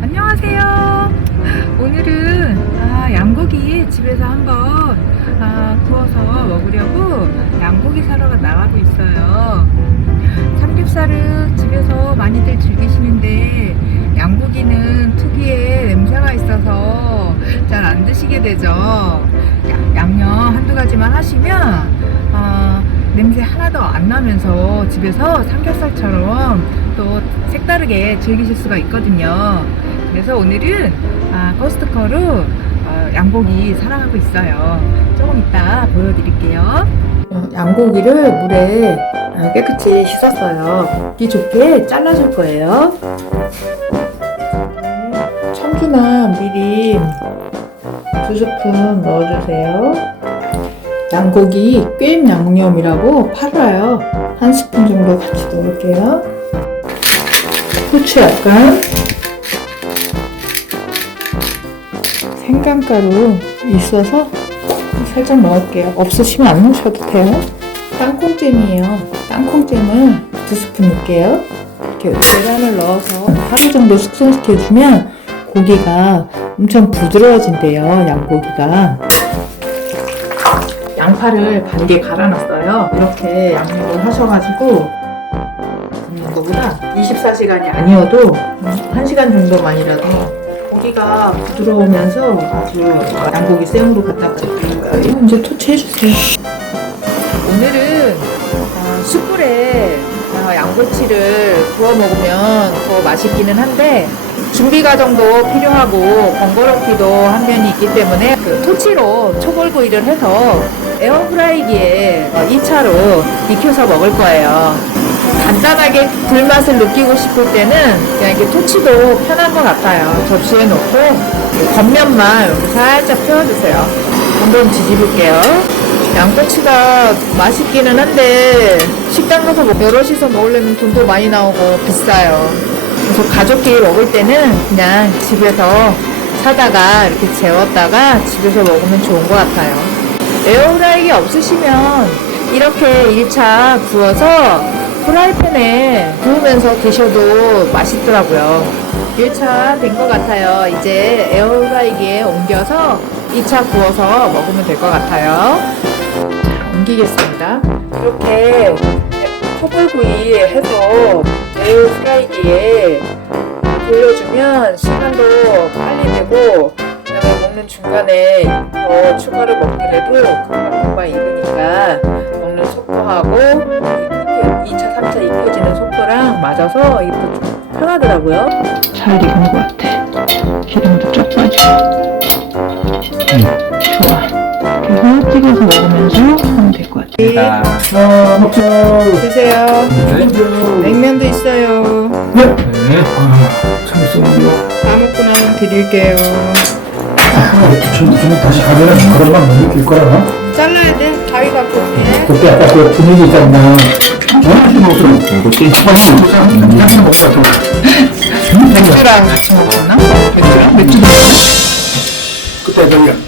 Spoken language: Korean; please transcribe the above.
안녕하세요. 오늘은 아, 양고기 집에서 한번 아, 구워서 먹으려고 양고기 사러 나가고 있어요. 삼겹살은 집에서 많이들 즐기시는데 양고기는 특유의 냄새가 있어서 잘 안 드시게 되죠. 야- 양념 한두 가지만 하시면 아, 냄새 하나도 안 나면서 집에서 삼겹살처럼 또 색다르게 즐기실 수가 있거든요. 그래서 오늘은 아, 커스트코로 어, 양고기 사랑하고 있어요. 조금 이따 보여드릴게요. 어, 양고기를 물에 아, 깨끗이 씻었어요. 이 좋게 잘라줄 거예요. 참기나 미림 두 스푼 넣어주세요. 양고기 꿰임 양념이라고 팔아요. 한 스푼 정도 같이 넣을게요. 후추 약간 생강가루 있어서 살짝 넣을게요. 없으시면 안 넣으셔도 돼요. 땅콩잼이에요. 땅콩잼을 두 스푼 넣을게요. 이렇게 계란을 넣어서 하루 정도 숙성시켜주면 고기가 엄청 부드러워진대요. 양고기가. 양파를 반개 갈아놨어요. 이렇게 양념을 하셔가지고 굽는 거보다 24시간이 아니어도 1시간 정도만이라도 고기가 부드러우면서 아주 양고기 생으로 갖다 드릴게요. 이거 이제 토치해주세요. 오늘은 어, 숯불에 어, 양꼬치를 구워 먹으면 더 맛있기는 한데 준비 과정도 필요하고 번거롭기도 한 면이 있기 때문에 그 토치로 초벌구이를 해서 에어프라이기에 어, 2차로 익혀서 먹을 거예요. 간단하게 불맛을 느끼고 싶을 때는 그냥 이렇게 토치도 편한 것 같아요. 접시에 놓고 겉면만 살짝 펴주세요. 한번 뒤집을게요. 양꼬치가 맛있기는 한데 식당 가서 뭐 여럿이서 먹으려면 돈도 많이 나오고 비싸요. 그래서 가족끼리 먹을 때는 그냥 집에서 사다가 이렇게 재웠다가 집에서 먹으면 좋은 것 같아요. 에어프라이기 없으시면 이렇게 1차 구워서 프라이팬에 구우면서 드셔도 맛있더라고요. 1차 된 것 같아요. 이제 에어프라이기에 옮겨서 2차 구워서 먹으면 될 것 같아요. 자, 옮기겠습니다. 이렇게 소불구이 해서 에어프라이기에 돌려주면 시간도 빨리 되고 그다음에 먹는 중간에 더 추가로 먹더라도 금방 금방 익으니까 먹는 속도하고 이 2차, 3차 익혀지는 속도랑 맞아서 이게 더 편하더라고요. 잘 익은 것 같아. 기름도 쫙 빠지고. 좋아. 그래서 튀겨서 먹으면서 하면 될 것 같아. 아, 먹자. 드세요. 네. 냉면도 있어요. 네. 아, 참 있었는데요. 아무거나 드릴게요. 저, 저 다시 가면은 그런만 못 느낄 거야. 잘라야 돼. 가위 갖고 올게. 그때 아까 그 분위기 있잖아. 어? 먹으러. 이것도 빨리 먹자. 같이 먹자. 맥주랑 같이 먹었나? 맥주랑? 맥주도 그때 저기